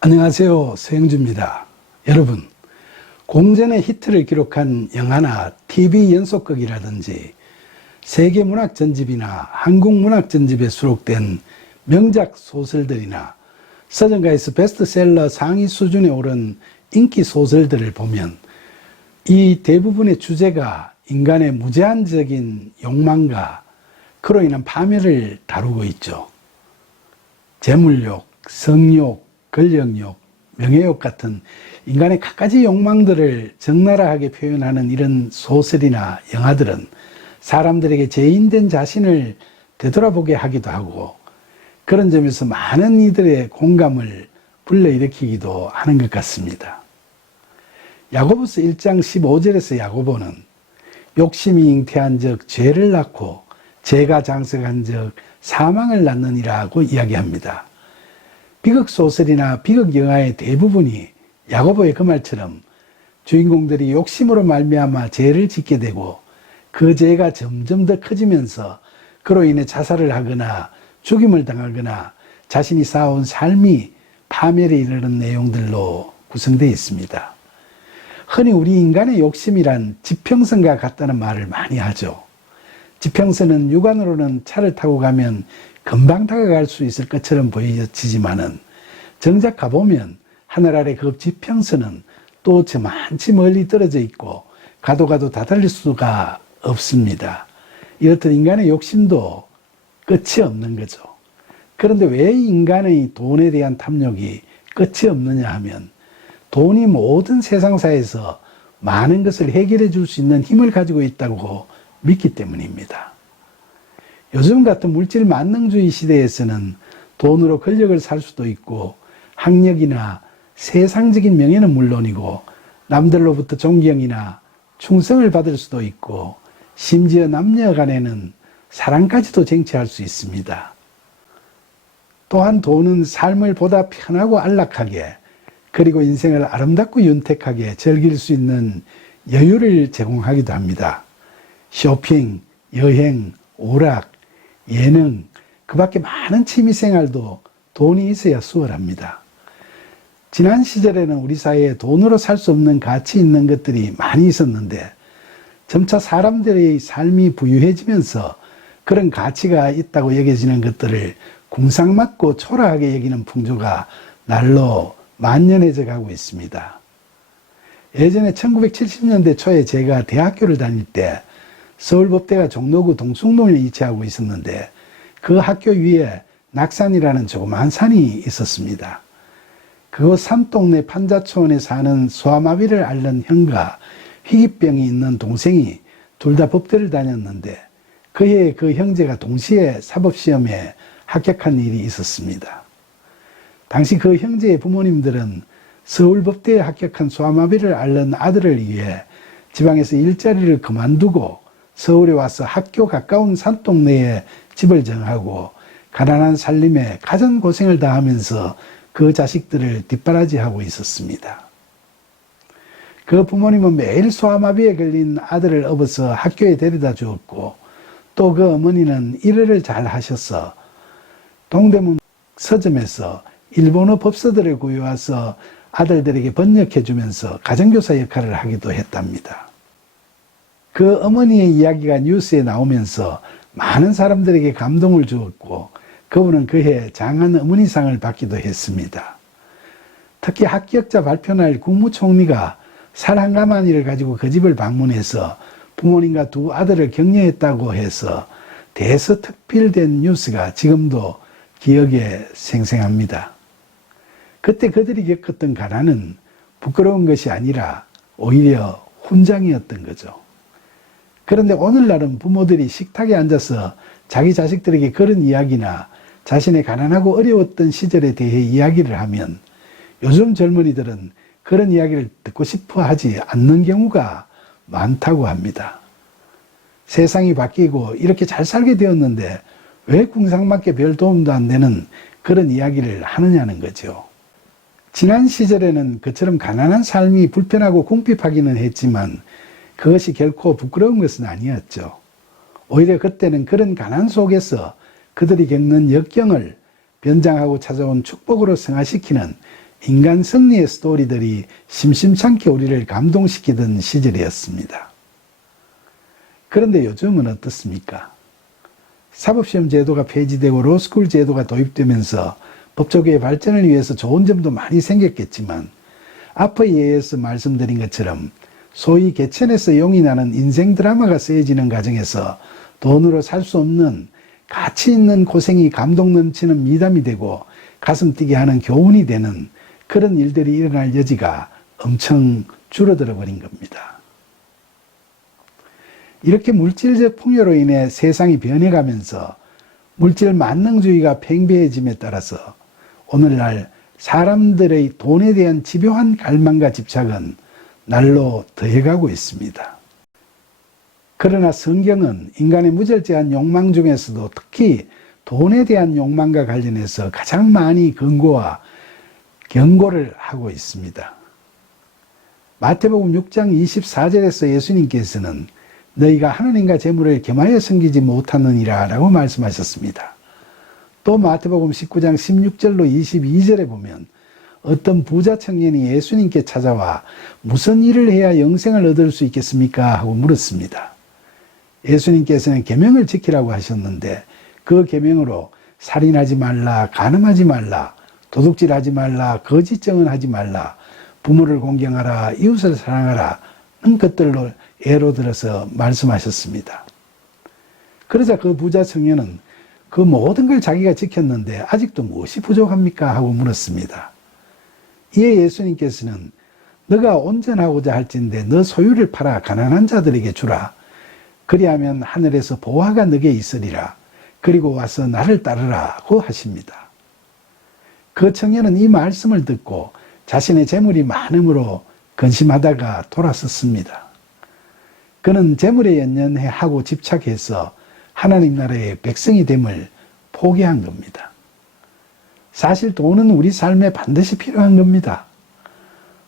안녕하세요. 서영주입니다. 여러분, 공전의 히트를 기록한 영화나 TV 연속극이라든지 세계문학 전집이나 한국문학 전집에 수록된 명작 소설들이나 서점가에서 베스트셀러 상위 수준에 오른 인기 소설들을 보면 이 대부분의 주제가 인간의 무제한적인 욕망과 그로 인한 파멸을 다루고 있죠. 재물욕, 성욕, 권력욕, 명예욕 같은 인간의 갖가지 욕망들을 적나라하게 표현하는 이런 소설이나 영화들은 사람들에게 죄인된 자신을 되돌아보게 하기도 하고 그런 점에서 많은 이들의 공감을 불러일으키기도 하는 것 같습니다. 야고보서 1장 15절에서 야고보는 욕심이 잉태한 적 죄를 낳고 죄가 장성한 적 사망을 낳느니라고 이야기합니다. 비극 소설이나 비극 영화의 대부분이 야고보의 그 말처럼 주인공들이 욕심으로 말미암아 죄를 짓게 되고 그 죄가 점점 더 커지면서 그로 인해 자살을 하거나 죽임을 당하거나 자신이 쌓아온 삶이 파멸에 이르는 내용들로 구성되어 있습니다. 흔히 우리 인간의 욕심이란 지평선과 같다는 말을 많이 하죠. 지평선은 육안으로는 차를 타고 가면 금방 다가갈 수 있을 것처럼 보여지지만은 정작 가보면 하늘 아래 그 지평선은 또 저만치 멀리 떨어져 있고 가도 다 달릴 수가 없습니다. 이렇듯 인간의 욕심도 끝이 없는 거죠. 그런데 왜 인간의 돈에 대한 탐욕이 끝이 없느냐 하면 돈이 모든 세상사에서 많은 것을 해결해 줄 수 있는 힘을 가지고 있다고 믿기 때문입니다. 요즘 같은 물질 만능주의 시대에서는 돈으로 권력을 살 수도 있고 학력이나 세상적인 명예는 물론이고 남들로부터 존경이나 충성을 받을 수도 있고 심지어 남녀 간에는 사랑까지도 쟁취할 수 있습니다. 또한 돈은 삶을 보다 편하고 안락하게 그리고 인생을 아름답고 윤택하게 즐길 수 있는 여유를 제공하기도 합니다. 쇼핑, 여행, 오락, 예능, 그 밖에 많은 취미생활도 돈이 있어야 수월합니다. 지난 시절에는 우리 사회에 돈으로 살 수 없는 가치 있는 것들이 많이 있었는데 점차 사람들의 삶이 부유해지면서 그런 가치가 있다고 여겨지는 것들을 궁상맞고 초라하게 여기는 풍조가 날로 만연해져 가고 있습니다. 예전에 1970년대 초에 제가 대학교를 다닐 때 서울법대가 종로구 동숭동에 위치하고 있었는데 그 학교 위에 낙산이라는 조그만 산이 있었습니다. 그곳 산동네 판자촌에 사는 소아마비를 앓는 형과 희귀병이 있는 동생이 둘 다 법대를 다녔는데 그해 그 형제가 동시에 사법시험에 합격한 일이 있었습니다. 당시 그 형제의 부모님들은 서울법대에 합격한 소아마비를 앓는 아들을 위해 지방에서 일자리를 그만두고 서울에 와서 학교 가까운 산동네에 집을 정하고 가난한 살림에 가장 고생을 다하면서 그 자식들을 뒷바라지하고 있었습니다. 그 부모님은 매일 소아마비에 걸린 아들을 업어서 학교에 데려다 주었고 또 그 어머니는 일을 잘 하셔서 동대문 서점에서 일본어 법서들을 구해와서 아들들에게 번역해 주면서 가정교사 역할을 하기도 했답니다. 그 어머니의 이야기가 뉴스에 나오면서 많은 사람들에게 감동을 주었고 그분은 그해 장한 어머니상을 받기도 했습니다. 특히 합격자 발표날 국무총리가 살 한가마니를 가지고 그 집을 방문해서 부모님과 두 아들을 격려했다고 해서 대서특필된 뉴스가 지금도 기억에 생생합니다. 그때 그들이 겪었던 가난은 부끄러운 것이 아니라 오히려 훈장이었던 거죠. 그런데 오늘날은 부모들이 식탁에 앉아서 자기 자식들에게 그런 이야기나 자신의 가난하고 어려웠던 시절에 대해 이야기를 하면 요즘 젊은이들은 그런 이야기를 듣고 싶어 하지 않는 경우가 많다고 합니다. 세상이 바뀌고 이렇게 잘 살게 되었는데 왜 궁상맞게 별 도움도 안 되는 그런 이야기를 하느냐는 거죠. 지난 시절에는 그처럼 가난한 삶이 불편하고 궁핍하기는 했지만 그것이 결코 부끄러운 것은 아니었죠. 오히려 그때는 그런 가난 속에서 그들이 겪는 역경을 변장하고 찾아온 축복으로 승화시키는 인간 승리의 스토리들이 심심찮게 우리를 감동시키던 시절이었습니다. 그런데 요즘은 어떻습니까? 사법시험 제도가 폐지되고 로스쿨 제도가 도입되면서 법조계의 발전을 위해서 좋은 점도 많이 생겼겠지만 앞의 예에서 말씀드린 것처럼 소위 개천에서 용이 나는 인생 드라마가 쓰여지는 과정에서 돈으로 살 수 없는 가치 있는 고생이 감동 넘치는 미담이 되고 가슴 뛰게 하는 교훈이 되는 그런 일들이 일어날 여지가 엄청 줄어들어 버린 겁니다. 이렇게 물질적 풍요로 인해 세상이 변해가면서 물질 만능주의가 팽배해짐에 따라서 오늘날 사람들의 돈에 대한 집요한 갈망과 집착은 날로 더해가고 있습니다. 그러나 성경은 인간의 무절제한 욕망 중에서도 특히 돈에 대한 욕망과 관련해서 가장 많이 권고와 경고를 하고 있습니다. 마태복음 6장 24절에서 예수님께서는 너희가 하나님과 재물을 겸하여 섬기지 못하느니라 라고 말씀하셨습니다. 또 마태복음 19장 16절로 22절에 보면 어떤 부자 청년이 예수님께 찾아와 무슨 일을 해야 영생을 얻을 수 있겠습니까? 하고 물었습니다. 예수님께서는 계명을 지키라고 하셨는데 그 계명으로 살인하지 말라, 간음하지 말라, 도둑질하지 말라, 거짓 증언하지 말라, 부모를 공경하라, 이웃을 사랑하라 는 것들로 예로 들어서 말씀하셨습니다. 그러자 그 부자 청년은 그 모든 걸 자기가 지켰는데 아직도 무엇이 부족합니까? 하고 물었습니다. 이에 예수님께서는 너가 온전하고자 할진대 너 소유를 팔아 가난한 자들에게 주라. 그리하면 하늘에서 보화가 너게 있으리라. 그리고 와서 나를 따르라고 하십니다. 그 청년은 이 말씀을 듣고 자신의 재물이 많음으로 근심하다가 돌아섰습니다. 그는 재물에 연연하고 집착해서 하나님 나라의 백성이 됨을 포기한 겁니다. 사실 돈은 우리 삶에 반드시 필요한 겁니다.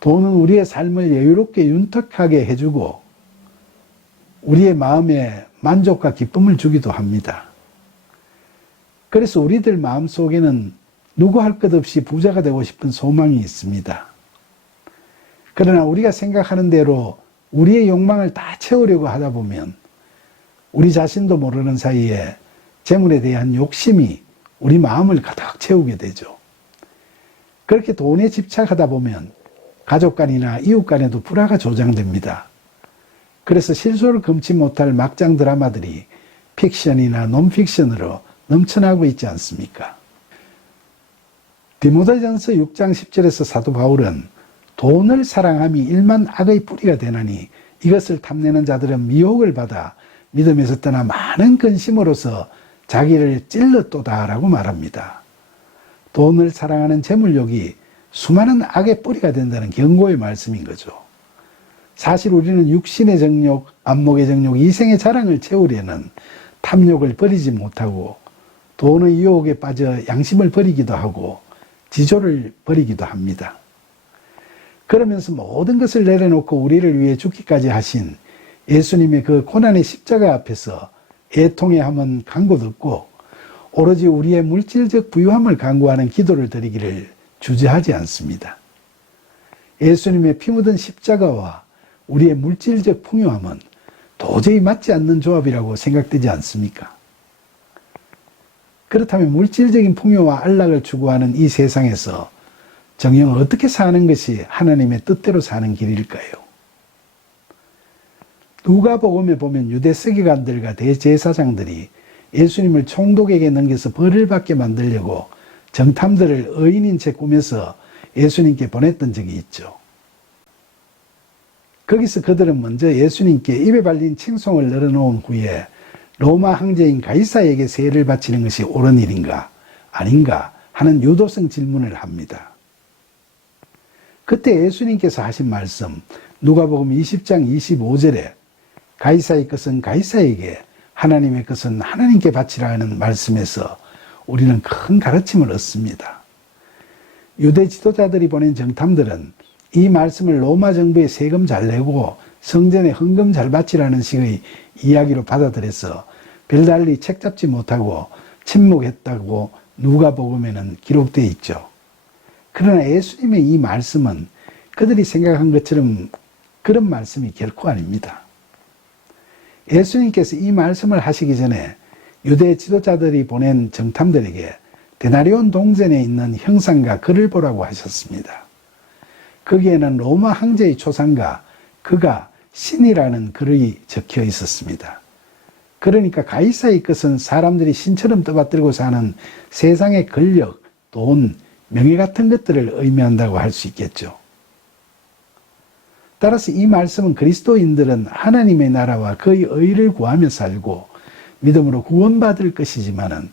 돈은 우리의 삶을 여유롭게 윤택하게 해주고 우리의 마음에 만족과 기쁨을 주기도 합니다. 그래서 우리들 마음속에는 누구 할 것 없이 부자가 되고 싶은 소망이 있습니다. 그러나 우리가 생각하는 대로 우리의 욕망을 다 채우려고 하다 보면 우리 자신도 모르는 사이에 재물에 대한 욕심이 우리 마음을 가득 채우게 되죠. 그렇게 돈에 집착하다 보면 가족 간이나 이웃 간에도 불화가 조장됩니다. 그래서 실소를 금치 못할 막장 드라마들이 픽션이나 논픽션으로 넘쳐나고 있지 않습니까? 디모데전서 6장 10절에서 사도 바울은 돈을 사랑함이 일만 악의 뿌리가 되나니 이것을 탐내는 자들은 미혹을 받아 믿음에서 떠나 많은 근심으로서 자기를 찔렀도다라고 말합니다. 돈을 사랑하는 재물욕이 수많은 악의 뿌리가 된다는 경고의 말씀인 거죠. 사실 우리는 육신의 정욕, 안목의 정욕, 이생의 자랑을 채우려는 탐욕을 버리지 못하고 돈의 유혹에 빠져 양심을 버리기도 하고 지조를 버리기도 합니다. 그러면서 모든 것을 내려놓고 우리를 위해 죽기까지 하신 예수님의 그 고난의 십자가 앞에서 애통의 함은 간 곳 없고 오로지 우리의 물질적 부유함을 간구하는 기도를 드리기를 주저하지 않습니다. 예수님의 피 묻은 십자가와 우리의 물질적 풍요함은 도저히 맞지 않는 조합이라고 생각되지 않습니까? 그렇다면 물질적인 풍요와 안락을 추구하는 이 세상에서 정녕 어떻게 사는 것이 하나님의 뜻대로 사는 길일까요? 누가복음에 보면 유대 서기관들과 대제사장들이 예수님을 총독에게 넘겨서 벌을 받게 만들려고 정탐들을 의인인 채 꾸며서 예수님께 보냈던 적이 있죠. 거기서 그들은 먼저 예수님께 입에 발린 칭송을 늘어놓은 후에 로마 황제인 가이사에게 세를 바치는 것이 옳은 일인가 아닌가 하는 유도성 질문을 합니다. 그때 예수님께서 하신 말씀 누가복음 20장 25절에 가이사의 것은 가이사에게 하나님의 것은 하나님께 바치라 하는 말씀에서 우리는 큰 가르침을 얻습니다. 유대 지도자들이 보낸 정탐들은 이 말씀을 로마 정부에 세금 잘 내고 성전에 헌금 잘 바치라는 식의 이야기로 받아들여서 별달리 책잡지 못하고 침묵했다고 누가복음에는 기록되어 있죠. 그러나 예수님의 이 말씀은 그들이 생각한 것처럼 그런 말씀이 결코 아닙니다. 예수님께서 이 말씀을 하시기 전에 유대 지도자들이 보낸 정탐들에게 데나리온 동전에 있는 형상과 글을 보라고 하셨습니다. 거기에는 로마 황제의 초상과 그가 신이라는 글이 적혀 있었습니다. 그러니까 가이사의 것은 사람들이 신처럼 떠받들고 사는 세상의 권력, 돈, 명예 같은 것들을 의미한다고 할 수 있겠죠. 따라서 이 말씀은 그리스도인들은 하나님의 나라와 그의 의를 구하며 살고 믿음으로 구원받을 것이지만은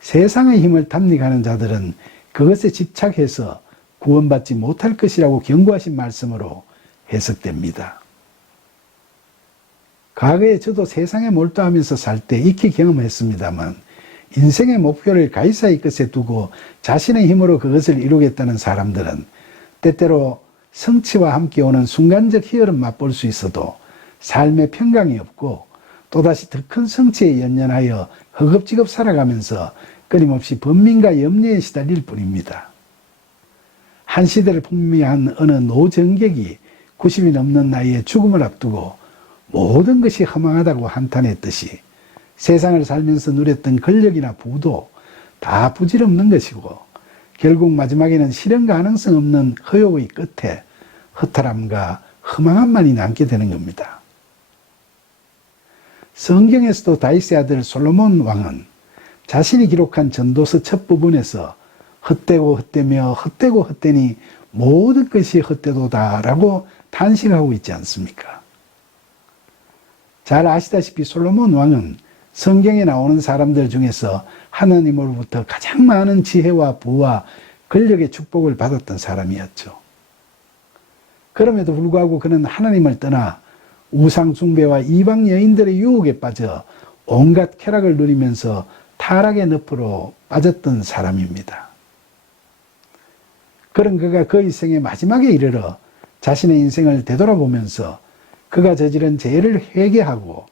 세상의 힘을 탐닉하는 자들은 그것에 집착해서 구원받지 못할 것이라고 경고하신 말씀으로 해석됩니다. 과거에 저도 세상에 몰두하면서 살 때 익히 경험했습니다만 인생의 목표를 가이사의 것에 두고 자신의 힘으로 그것을 이루겠다는 사람들은 때때로 성취와 함께 오는 순간적 희열은 맛볼 수 있어도 삶의 평강이 없고 또다시 더 큰 성취에 연연하여 허겁지겁 살아가면서 끊임없이 번민과 염려에 시달릴 뿐입니다. 한 시대를 풍미한 어느 노정객이 90이 넘는 나이에 죽음을 앞두고 모든 것이 허망하다고 한탄했듯이 세상을 살면서 누렸던 권력이나 부도 다 부질없는 것이고 결국 마지막에는 실현 가능성 없는 허욕의 끝에 허탈함과 허망함만이 남게 되는 겁니다. 성경에서도 다윗의 아들 솔로몬 왕은 자신이 기록한 전도서 첫 부분에서 헛되고 헛되며 헛되고 헛되니 모든 것이 헛되도다라고 탄식하고 있지 않습니까? 잘 아시다시피 솔로몬 왕은 성경에 나오는 사람들 중에서 하나님으로부터 가장 많은 지혜와 부와 권력의 축복을 받았던 사람이었죠. 그럼에도 불구하고 그는 하나님을 떠나 우상 숭배와 이방 여인들의 유혹에 빠져 온갖 쾌락을 누리면서 타락의 늪으로 빠졌던 사람입니다. 그런 그가 그 일생의 마지막에 이르러 자신의 인생을 되돌아보면서 그가 저지른 죄를 회개하고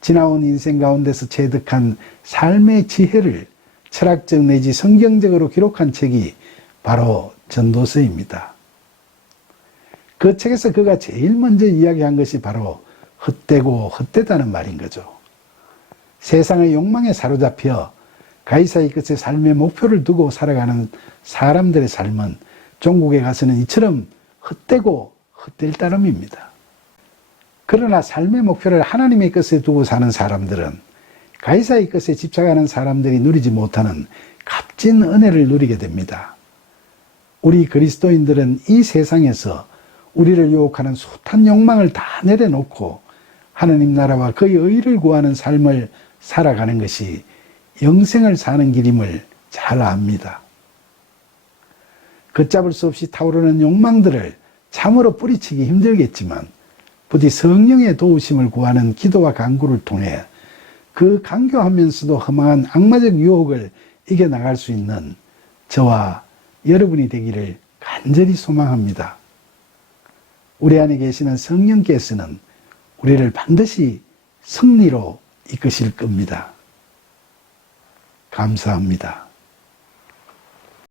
지나온 인생 가운데서 체득한 삶의 지혜를 철학적 내지 성경적으로 기록한 책이 바로 전도서입니다. 그 책에서 그가 제일 먼저 이야기한 것이 바로 헛되고 헛되다는 말인 거죠. 세상의 욕망에 사로잡혀 가이사의 끝에 삶의 목표를 두고 살아가는 사람들의 삶은 종국에 가서는 이처럼 헛되고 헛될 따름입니다. 그러나 삶의 목표를 하나님의 것에 두고 사는 사람들은 가이사의 것에 집착하는 사람들이 누리지 못하는 값진 은혜를 누리게 됩니다. 우리 그리스도인들은 이 세상에서 우리를 유혹하는 숱한 욕망을 다 내려놓고 하나님 나라와 그의 의를 구하는 삶을 살아가는 것이 영생을 사는 길임을 잘 압니다. 걷잡을 수 없이 타오르는 욕망들을 참으로 뿌리치기 힘들겠지만 부디 성령의 도우심을 구하는 기도와 간구를 통해 그 간교하면서도 허망한 악마적 유혹을 이겨나갈 수 있는 저와 여러분이 되기를 간절히 소망합니다. 우리 안에 계시는 성령께서는 우리를 반드시 승리로 이끄실 겁니다. 감사합니다.